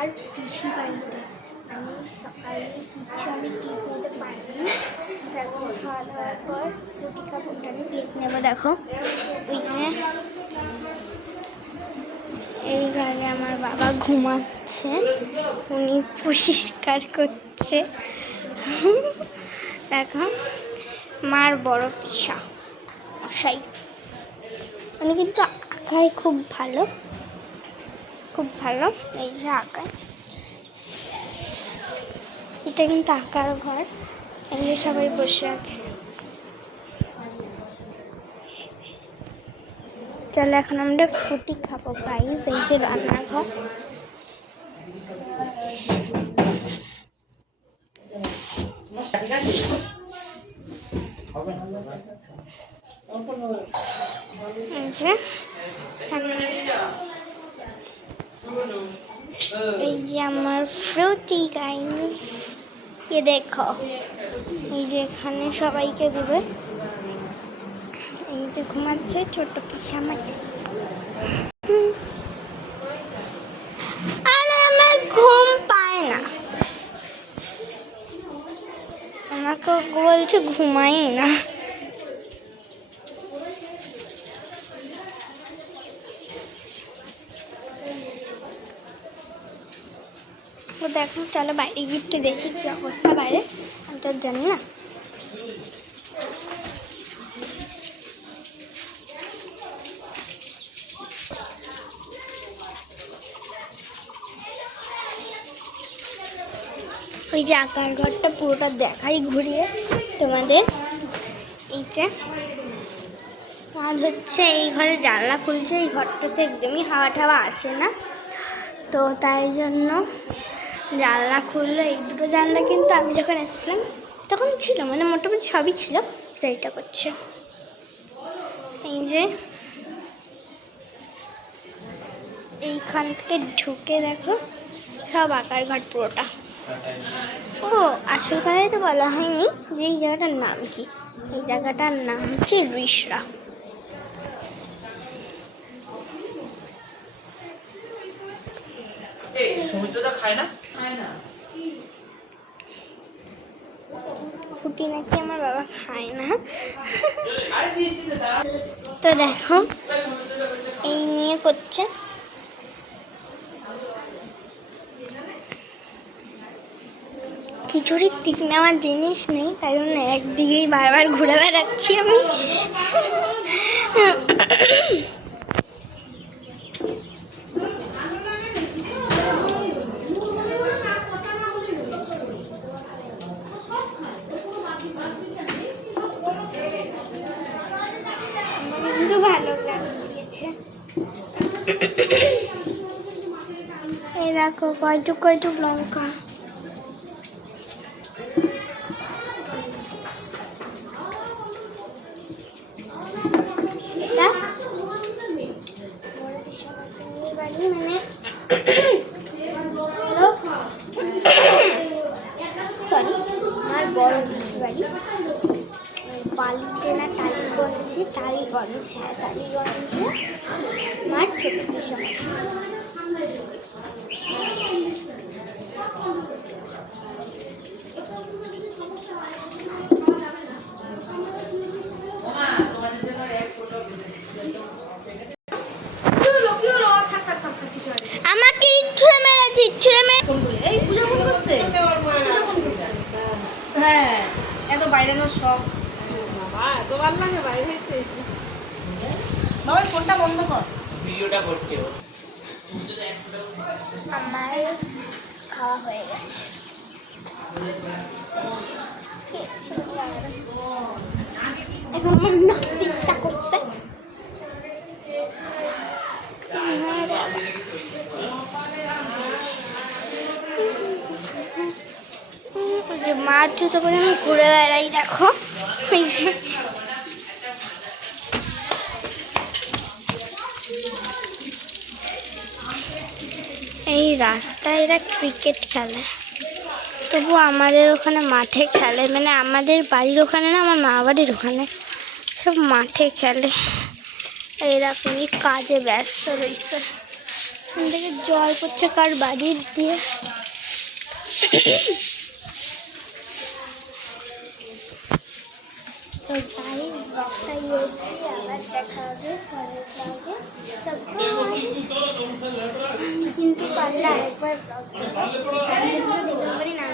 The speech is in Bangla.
আর পিসি বাড়িতে। আমি সকালে কিচ্ছু ক্লিপ নিতে পারিনি। তারপর খাওয়া দাওয়ার পর ফুটি কাপড়টা আমি ক্লিপ নেবো। দেখো ওই যে এই ঘরে আমার বাবা ঘুমাচ্ছে, উনি পরিষ্কার করছে। দেখো মার বড় পিসা মশাই, উনি কিন্তু আঁকায় খুব ভালো, খুব ভালো। এই যে আঁকায়, এটা কিন্তু আঁকার ঘর। এখানে সবাই বসে আছে। চলো এখন আমরা ফুটি খাবো গাইস। এই যে রান্নাঘর, এই যে আমার ফ্রুটি গাইস, এ দেখো এই যে এখানে সবাইকে দেবে। এই যে ঘুমাচ্ছে ছোট পিসা মাসি। আরে আমার ঘুম পায় না, আমাকে বলছে ঘুমাই না। দেখো চলো বাইরে গিফট দেখি কি অবস্থা বাইরে, আমি তো জানি না। ওই যে আঁকার ঘরটা পুরোটা দেখাই ঘুরিয়ে তোমাদের। এইটা আর হচ্ছে এই ঘরে জানলা খুলছে, এই ঘরটাতে একদমই হাওয়া টাওয়া আসে না, তো তাই জন্য জানলা খুললো। এই দুটো জানলা কিন্তু আমি যখন এসেছিলাম তখন ছিল, মানে মোটামুটি সবই ছিল। সেইটা করছে এই যে এইখান থেকে ঢুকে দেখো সব আঁকার ঘর পুরোটা। ও আসল কথাই তো বলা হয়নি যে এই জায়গাটার নাম কি। এই জায়গাটার নাম হচ্ছে রিসরা। ফুটি নাকি আমার বাবা খায় না। তো দেখো এই নিয়ে করছে। খিচুড়ির টিক নেওয়ার জিনিস নেই, তাই জন্য একদিকেই বারবার ঘুরে বেড়াচ্ছি আমি। কিন্তু ভালো লাগছে। এই দেখো কয়টুক কয়টুক লঙ্কা। মানে সরি, আমার বড় বাড়ি বালিতে না টালিগঞ্জে, টালিগঞ্জ, হ্যাঁ টালিগঞ্জে আমার ছোট পিসা। আমাকে ইচ্ছুড়ে মেরেছে, ইচ্ছুড়ে মেরে এই পূজা ফোন করছে। হ্যাঁ এত বাইরে না শখ বাবা, এত ভালো লাগে বাইরে। বাবা ফোনটা বন্ধ কর, ভিডিওটা করছে। আমার খাওয়া হয়ে গেছে। এখন আমার নাচতে ইচ্ছা করছে। যে মার জুতো করে আমি ঘুরে বেড়াই। দেখো এই রাস্তায় এরা ক্রিকেট খেলে, তবু আমাদের ওখানে মাঠে খেলে, মানে আমাদের বাড়ির ওখানে না, আমার মা বাড়ির ওখানে সব মাঠে খেলে। এরকমই কাজে ব্যস্ত রয়েছে। এখান থেকে জল পড়ছে কার বাড়ির দিয়ে। তো তাই ব্লগটা আবার দেখা হবে পরের ব্লগে। কিন্তু পারলে আরেকবার ব্লগ দেখতে পারি না।